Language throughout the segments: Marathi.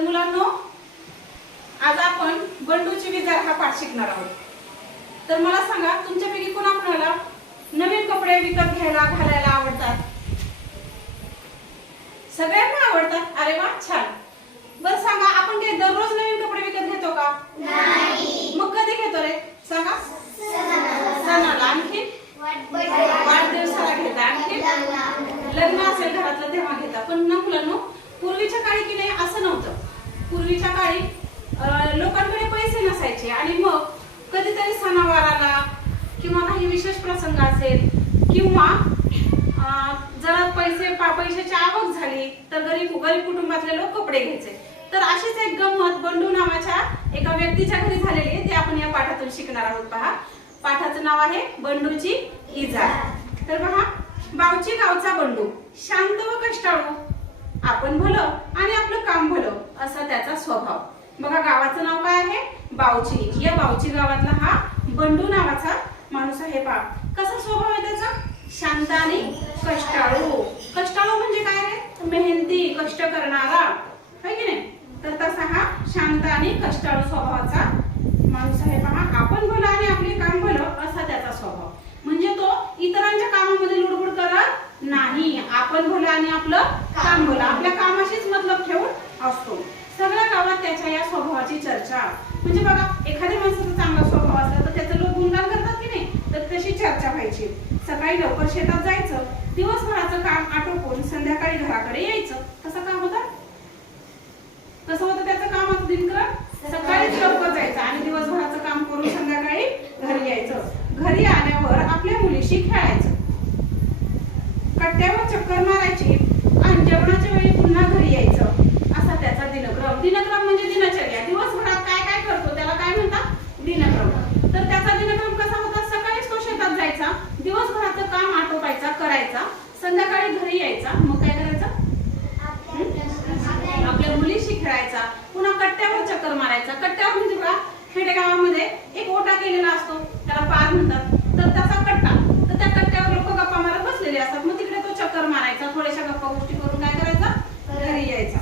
तर मुलांनो आज आपण बंडूची विचार हा पाठ शिकणार आहोत. तर मला सांगा तुमच्यापैकी कोणा कोणाला नवीन कपडे विकत घ्यायला घालायला आवडतात? सगळ्यांना आवडतात? अरे वा छान. बरं सांगा आपण काही दररोज नवीन कपडे विकत घेतो का मग कधी घेतो रे सांगा सणाला आणखी वाढदिवसाला घेता आणखी लग्न असेल घरातलं तेव्हा घेता पण ना मुलांनो पूर्वीच्या काळी की नाही असं नव्हतं पूर्वीच्या काळी अं, लोकांकडे पैसे नसायचे आणि मग कधीतरी सणावाराला किंवा काही विशेष प्रसंग असेल किंवा जर जरा पैसे पा- पैशाची आवक झाली तर गरीब गरीब कुटुंबातले लोक कपडे घ्यायचे. तर अशीच एक गंमत बंडू नावाच्या एका व्यक्तीच्या घरी झालेली आहे. ते आपण या पाठातून शिकणार आहोत. पहा. पाठाचं नाव आहे बंडूची इजा तर पहा बावची गावचा बंडू. शांत व कष्टाळू. आपण भलं आणि आपलं काम भलं असा त्याचा स्वभाव. बघा गावाचं नाव काय आहे? बावची. या बावची गावातला हा बंडू नावाचा माणूस आहे. पहा. कसा स्वभाव आहे त्याचा? शांत आणि कष्टाळू. कष्टाळू म्हणजे काय रे? मेहनती कष्ट करणारा. है की नाही? तर तसा हा शांत आणि कष्टाळू स्वभावाचा माणूस आहे. पहा आपण भलं आणि आपले काम भलं असा त्याचा स्वभाव. म्हणजे तो इतरांच्या कामामध्ये लुडबुड करत नाही. आपण भलं आणि आपलं काम भलं. आपल्या कामाशीच मतलब ठेवून असतो. सगळ्या गावात त्याच्या या स्वभावाची चर्चा. म्हणजे बघा एखाद्या माणसाचा चांगला स्वभाव असला तर त्याचं लोक गुणगान करतात की नाही? तर तशी चर्चा व्हायची. सकाळी लवकर शेतात जायचं दिवसभराचं काम आटोपून संध्याकाळी घराकडे यायचं. कसं काम होतं? कसं होतं त्याचं काम होतं दिनक्रम सकाळीच लवकर जायचं आणि दिवसभराचं काम करून संध्याकाळी घरी यायचं. घरी आल्यावर आपल्या मुलीशी खेळायचं. कट्ट्यावर चक्कर मारायची आणि जेवणाच्या वेळी पुन्हा घरी यायचं असा त्याचा दिनक्रम दिनक्रम म्हणजे दिनचर्या दिवसभरात काय काय करतो त्याला काय म्हणतात दिनक्रम तर त्याचा दिनक्रम कसा होता सकाळीच तो शेतात जायचा दिवसभराचं काम आटोपायचा करायचा संध्याकाळी घरी यायचा मग काय करायचं आपल्या मुलीशी खेळायचा पुन्हा कट्ट्यावर चक्कर मारायचा कट्ट्यावर म्हणजे बघा खेडेगावामध्ये एक ओटा केलेला असतो त्याला पार म्हणतात. तर त्याचा कट्टा तर त्या कट्ट्यावर लोक गप्पा मारत बसलेले असतात. मग तिकडे तो चक्कर मारायचा थोड्याशा गप्पा गोष्टी करून काय करायचा? घरी यायचा.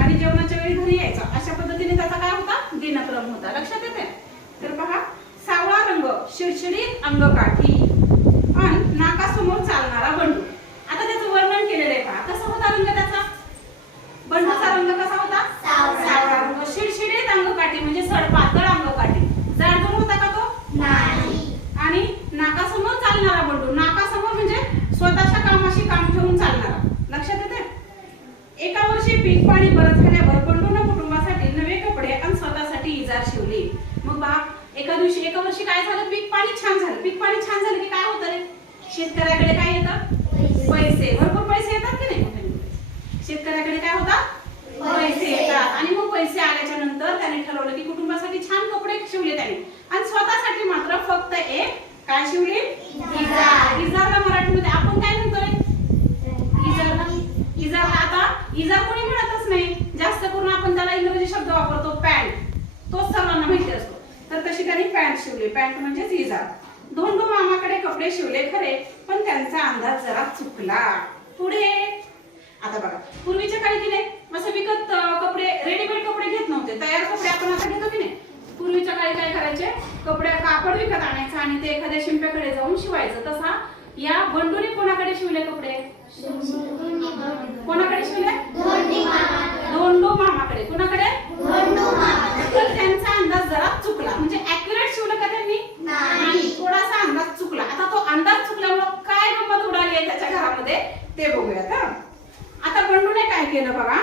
आणि जेवणाच्या वेळी घरी यायचा. अशा पद्धतीने त्याचा काय होता? दिनक्रम होता. लक्षात येते तर पहा सावळा रंग शिडशिडीत अंग अन नाकासमोर चालणारा बंडू आता त्याचं वर्णन केलेलं आहे पहा कसा होता रंग त्याचा बंडूचा रंग कसा होता सावळा. सावळा रंग शिडशिडीत अंगकाठी म्हणजे सडपातळ अंगकाठी जाडजूड होता का तो आणि नाकासमोर चालणारा बंडू नाकासमोर म्हणजे स्वतःच्या कामाशी काम ठेवून चालणारा लक्षात येते एका वर्षी पीक पाणी बरं झाल्यावर बंडूनं कुटुंबासाठी नवे कपडे आणि स्वतःसाठी इजार शिवले. मग बा एका दिवशी एका वर्षी काय झालं? पीक पाणी छान झालं. पीक पाणी छान झालं की काय होतं रे? शेतकऱ्याकडे काय येतं? पैसे. भरपूर पैसे येतात की नाही? शेतकऱ्याकडे काय होतात पैसे. येतात. आणि मग पैसे आल्याच्यानंतर त्याने ठरवलं की कुटुंबासाठी छान कपडे शिवले त्याने. आणि स्वतःसाठी मात्र फक्त एक काय शिवले इजार इजारला मराठीमध्ये आपण काय म्हणतोय इजारला इजारला आता इजार कोणी म्हणतच नाही जास्त करून आपण त्याला इंग्रजी शब्द वापरतो पॅन्ट तोच सर्वांना माहिती असतो तर तशी त्यांनी पॅन्ट म्हणजेच इजार धोंडू मामाकडे कपडे शिवले खरे पण त्यांचा अंदाज जरा चुकला. पुढे. आता बघा पूर्वीच्या काळी की नाही असं विकत कपडे रेडीमेड कपडे घेत नव्हते. तयार कपडे आपण आता घेतो की नाही? पूर्वीच्या काळी काय करायचे? कपडे कापड विकत आणायचं आणि ते एखाद्या शिंप्याकडे जाऊन शिवायचं. तसा या बंडूने कोणाकडे शिवले कपडे? कोणाकडे शिवले धोंडू मामाकडे कोणाकडे तर त्यांचा अंदाज जरा चुकला म्हणजे अॅक्युरेट शिवलं का त्यांनी नाही थोडासा अंदाज चुकला आता तो अंदाज चुकल्यामुळं काय गंमत उडाली आहे त्याच्या घरामध्ये ते बघूयात हं. आता बंडूने काय केलं बघा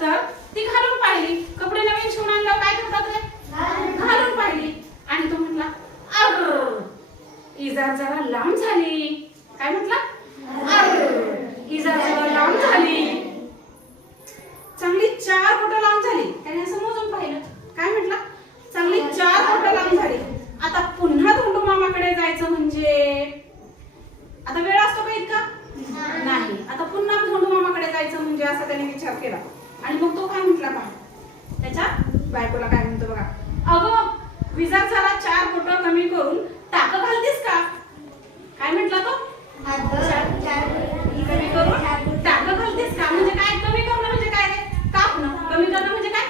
तर ती घालून पाहिली कपडे नवीन शिवून आणल्यावर काय करतात रे घालून पाहिली आणि तो म्हटला अर इजा जरा लांब झाली काय म्हटला अर इजा जरा लांब झाली चांगली चार बोटं लांब झाली त्याने असं मोजून पाहिलं काय म्हटलं चांगली चार बोटं लांब झाली आता पुन्हा धोंडू मामाकडे जायचं म्हणजे आता वेळ असतो का इतका नाही आता पुन्हा धोंडू मामाकडे म्हणजे असा त्याने विचार केला. आणि मग तो काय म्हटला पहा? त्याच्या बायकोला काय म्हणतो बघा? अगं विजा जरा चार बोटं कमी करून टाक घालतेस का? काय म्हटला तो? कमी करून टाक घालतेस का? म्हणजे काय कमी करणं म्हणजे काय रे? कापणं. कमी करणं म्हणजे काय?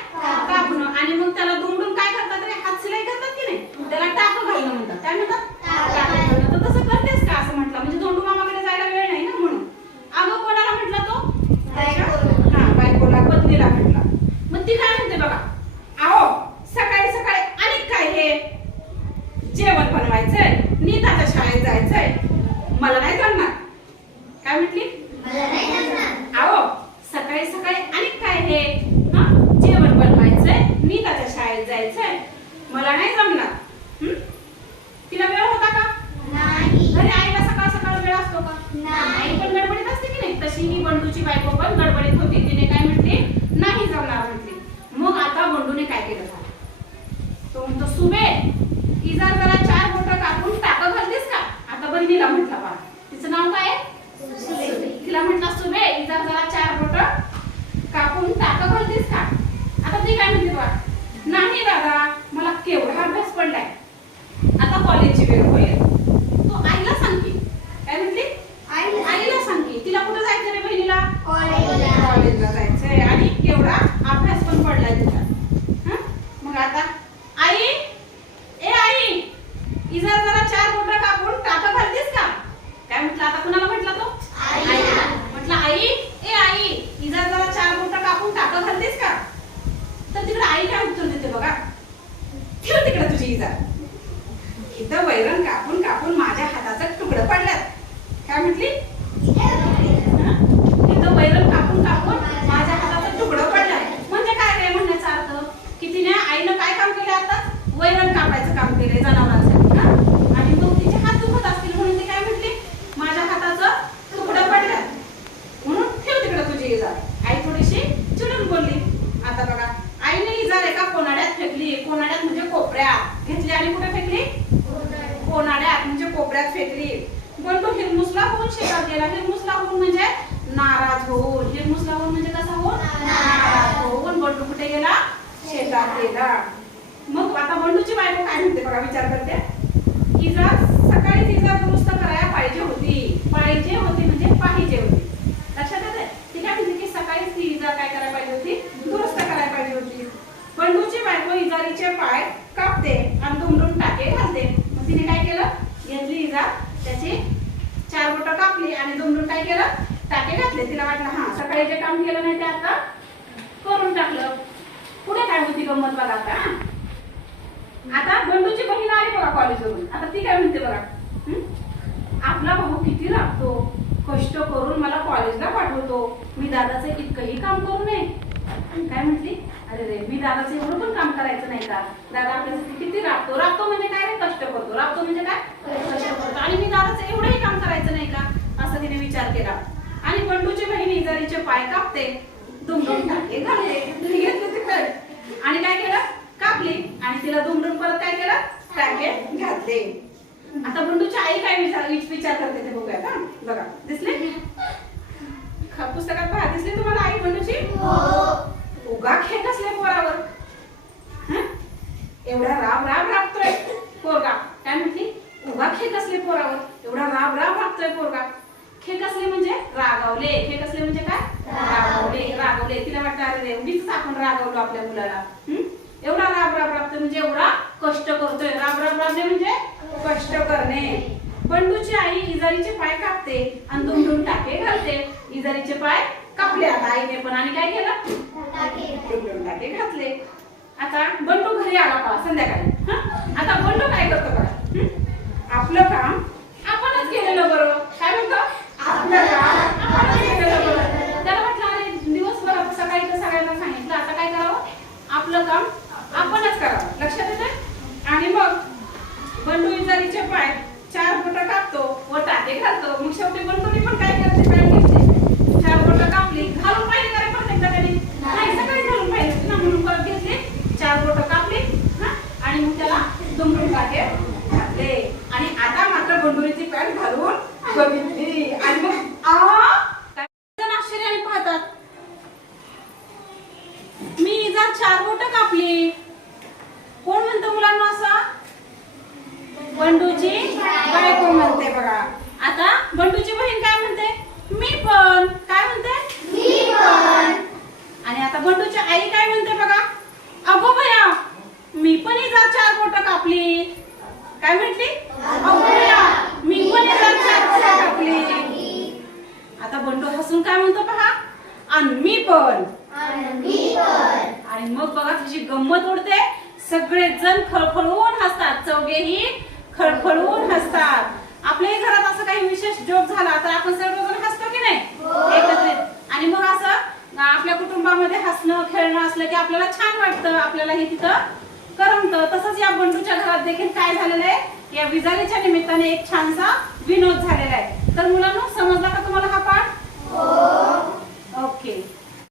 जेवण बनवायचंय नीताच्या आता शाळेत जायचंय. मला नाही जमणार. काय म्हटली? आहो सकाळी सकाळी आणि काय हे? हा? जेवण बनवायचंय नीताच्या शाळेत जायचंय. मला नाही जमणार. तिला वेळ होता का? घरी आईला सकाळ सकाळ वेळ असतो का? आई पण गडबडीत असते की नाही? तशी ही बंडूची बायको पण गडबडीत होती. तिने काय म्हटली? नाही जमणार म्हटली. मग आता बंडूने काय केलं? नाही दादा मला केवढा अभ्यास पडलाय? आता कॉलेजची वेळ होईल. तो आईला सांगते काय म्हणते आईला सांगते तिला कुठं जायचं रे बहिणीला? कॉलेजला. जायचंय. आणि एवढा अभ्यास पण पडलाय हं? मग आता आई? ए आई! इजा जरा चार बोटं कापून टाकं घालतेस का? काय म्हटलं? आता कुणाला म्हटला तो? आईला. म्हटलं आई ए आई! इजा जरा चार बोटं कापून टाकं घालतेस का? तर तिकडे आई काय उत्तर बघा. ठेव तिकडे तुझी इजा. इथं वैरण कापून कापून माझ्या हाताचा तुकडं पडलात काय म्हटली? इथं वैरण कापून कापून माझ्या हाताचा तुकडं पडलाय म्हणजे काय काय म्हणण्याचा अर्थ? की तिने आईनं काय काम केलं आता? वैरण कापायचं काम केलंय जनावरांसाठी ना आणि मग तिचे हात दुखत असतील म्हणून ती काय म्हटली? माझ्या हाताचं तुकडं पडलं. म्हणून ठेव तिकडे तुझी इजा. आई थोडीशी चिडून बोलली. आता बघा आईने इजा इजार एका फेकली? कोणाड्यात म्हणजे कोपऱ्यात? घेतली आणि कुठे फेकली? कोणाड्यात म्हणजे कोपऱ्यात फेकली. बंडू हिरमुसला होऊन शेतात गेला. हिरमुसला होऊन म्हणजे नाराज होऊन. हिरमुसला होऊन म्हणजे कसा होऊन? नाराज होऊन बंडू कुठे गेला? शेतात गेला. मग आता बंडूची बायको काय म्हणते? बघा विचार करते. की जर तिचा दुरुस्त करायला पाहिजे होती पाहिजे होती म्हणजे पाहिजे होती लक्षात येते ती काय म्हणते की सकाळीच ती इजा काय करायला पाहिजे होती दुरुस्त करायला पाहिजे होती बंडूची बायको इजारीचे पाय कापते आणि दुमडून टाके घालते मग तिने काय केलं घेतली इजा त्याची चार बोटं कापली आणि दुमडून काय केलं? टाके घातले. तिला वाटलं हा सकाळी जे काम केलं नाही ते आता करून टाकलं. पुढे काय होती गंमत बघा आता आता बंडूची बहीण आली बघा कॉलेजवरून. आता ती काय म्हणते बघा आपला भाऊ किती लागतो कष्ट करून मला कॉलेजला पाठवतो. मी दादाचं इतकंही काम करू नये. काय म्हटली अरे रे मी दादाचं एवढं पण काम करायचं नाही का? दादा आपल्यासाठी किती राबतो राबतो म्हणजे काय रे? कष्ट करतो. राबतो म्हणजे काय? कष्ट करतो. आणि मी दादाचं एवढंही काम करायचं नाही का? तिने विचार केला. आणि बंडूची बहीण इजारीचे पाय कापते दुमडून टाके घालते. तिने घेतलं तिकडे आणि काय केलं? कापली. आणि तिला दुमडून परत काय केलं? टाके घातले. आता बंडूची आई काय विचार विचार करते ते बघूया का? बघा. दिसले? ख- पुस्तकात पहा. दिसले तुम्हाला आई बंडूची? उगा खेळ असले पोरावर. हं? एवढा राब राब राबतोय पोरगा. काय म्हटली? उगा खेळ असले पोरावर. एवढा राब राब राबतोय पोरगा. खेळ कसले म्हणजे? रागावले. खेळ कसले म्हणजे काय? रागावले. रागावले. तिला वाटतं अरे उगीच आपण रागावलो आपल्या मुलाला? एवढा राब राब राबतोय म्हणजे एवढा कष्ट करतोय. राब राब राबले म्हणजे कष्ट करणे. बंडूची आई इजारीचे पाय कापते आणि दुमडून टाके घालते. इजारीचे पाय कापले आता आईने पण. आणि काय केलं? टाके. घातले. आता बंडू घरी आला पहा संध्याकाळी हं? आता बंडू काय करतो बघा हं? आपलं काम आपणच केलेलं बरं काय म्हणतो आपलं काम आपणच केलेलं बरं त्याला म्हटलं अरे दिवसभर सकाळी तर सगळ्यांना सांगितलं आता काय करावं आपलं काम आपणच करावं लक्षात येतं आणि मग बंडू इजारीचे पाय चार बोट कापतो व टाके घालतो मग शेवटी बंडूने पण काय करते पॅन्ट घेतली चार बोट कापली घालून पाहिजे का रे प्रत्येकदा त्यांनी नाही सकाळी घालून पाहिजे ना म्हणून परत घेतली चार बोट कापली हा आणि मग त्याला दुमडून टाके घातले आणि आता मात्र बंडुरीची पॅन्ट घालून बघितली आणि मग आ काय जण आश्चर्याने पाहतात मी जर चार बोट कापली कोण म्हणतं मुलांना असं? बंडूची बायको म्हणते बघा. आता बंडूची बहीण काय म्हणते? मी पण. काय म्हणते? आणि आता बंडूची आई काय म्हणते बघा? अगो भया मी पण इजार चार बोट कापली. काय म्हटली? अगो भया मी पण इजार चार बोट कापली. आता बंडू हसून काय म्हणतो पहा? आणि मी पण. आणि मग बघा तुझी गंमत उडते. सगळे जण खळखळून हसतात. चौघेही खळखळून हसतात. आपल्याही घरात असं काही विशेष जोक झाला तर आपण सर्वजण हसतो की नाही? एकत्रित. आणि मग असं आपल्या कुटुंबामध्ये हसणं खेळणं असलं की आपल्याला छान वाटतं. आपल्याला हे तिथं करमतं. तसंच या बंडूच्या घरात देखील काय झालेलं आहे? या विजारीच्या निमित्ताने एक छानसा विनोद झालेला आहे. तर मुलांनो